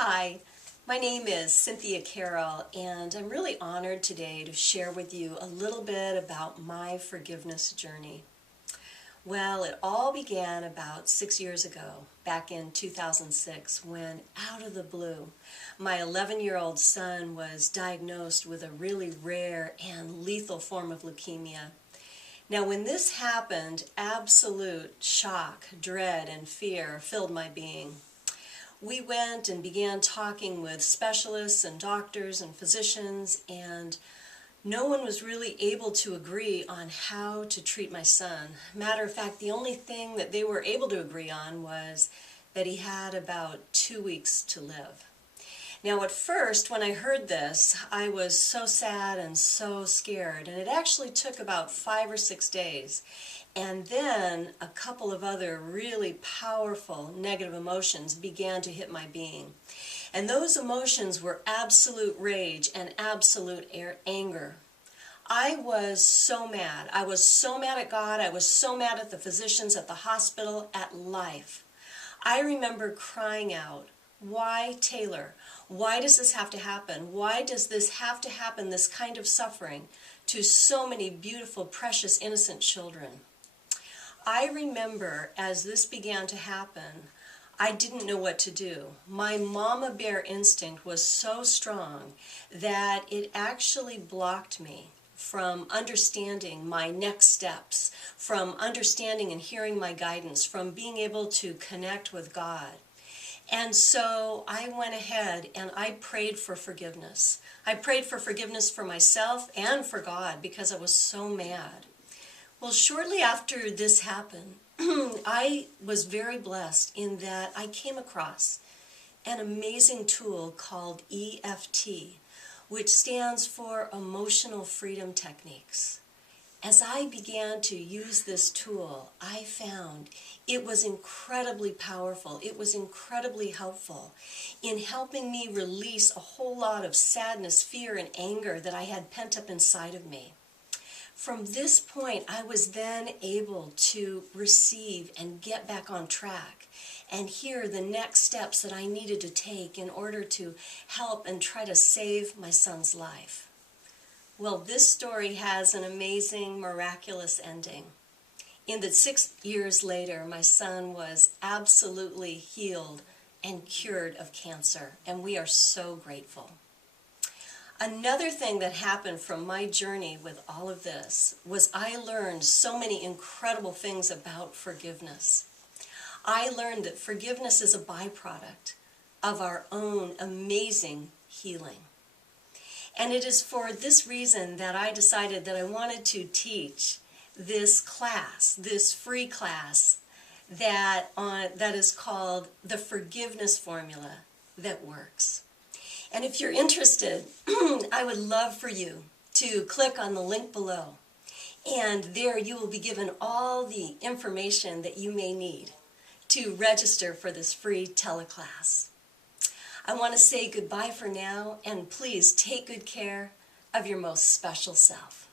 Hi, my name is Cynthia Carroll, and I'm really honored today to share with you a little bit about my forgiveness journey. Well, it all began about 6 years ago, back in 2006, when out of the blue, my 11-year-old son was diagnosed with a really rare and lethal form of leukemia. Now, when this happened, absolute shock, dread, and fear filled my being. We went and began talking with specialists and doctors and physicians, and no one was really able to agree on how to treat my son. Matter of fact, the only thing that they were able to agree on was that he had about 2 weeks to live. Now, at first, when I heard this, I was so sad and so scared, and it actually took about 5 or 6 days. And then a couple of other really powerful negative emotions began to hit my being. And those emotions were absolute rage and absolute anger. I was so mad. I was so mad at God. I was so mad at the physicians, at the hospital, at life. I remember crying out, "Why, Taylor? Why does this have to happen? Why does this have to happen, this kind of suffering, to so many beautiful, precious, innocent children?" I remember as this began to happen, I didn't know what to do. My mama bear instinct was so strong that it actually blocked me from understanding my next steps, from understanding and hearing my guidance, from being able to connect with God. And so I went ahead and I prayed for forgiveness. I prayed for forgiveness for myself and for God because I was so mad. Well, shortly after this happened, I was very blessed in that I came across an amazing tool called EFT, which stands for Emotional Freedom Techniques. As I began to use this tool, I found it was incredibly powerful. It was incredibly helpful in helping me release a whole lot of sadness, fear, and anger that I had pent up inside of me. From this point, I was then able to receive and get back on track and hear the next steps that I needed to take in order to help and try to save my son's life. Well, this story has an amazing, miraculous ending. In that 6 years later, my son was absolutely healed and cured of cancer, and we are so grateful. Another thing that happened from my journey with all of this was I learned so many incredible things about forgiveness. I learned that forgiveness is a byproduct of our own amazing healing. And it is for this reason that I decided that I wanted to teach this class, this free class that is called the Forgiveness Formula That Works. And if you're interested, I would love for you to click on the link below. And there you will be given all the information that you may need to register for this free teleclass. I want to say goodbye for now, and please take good care of your most special self.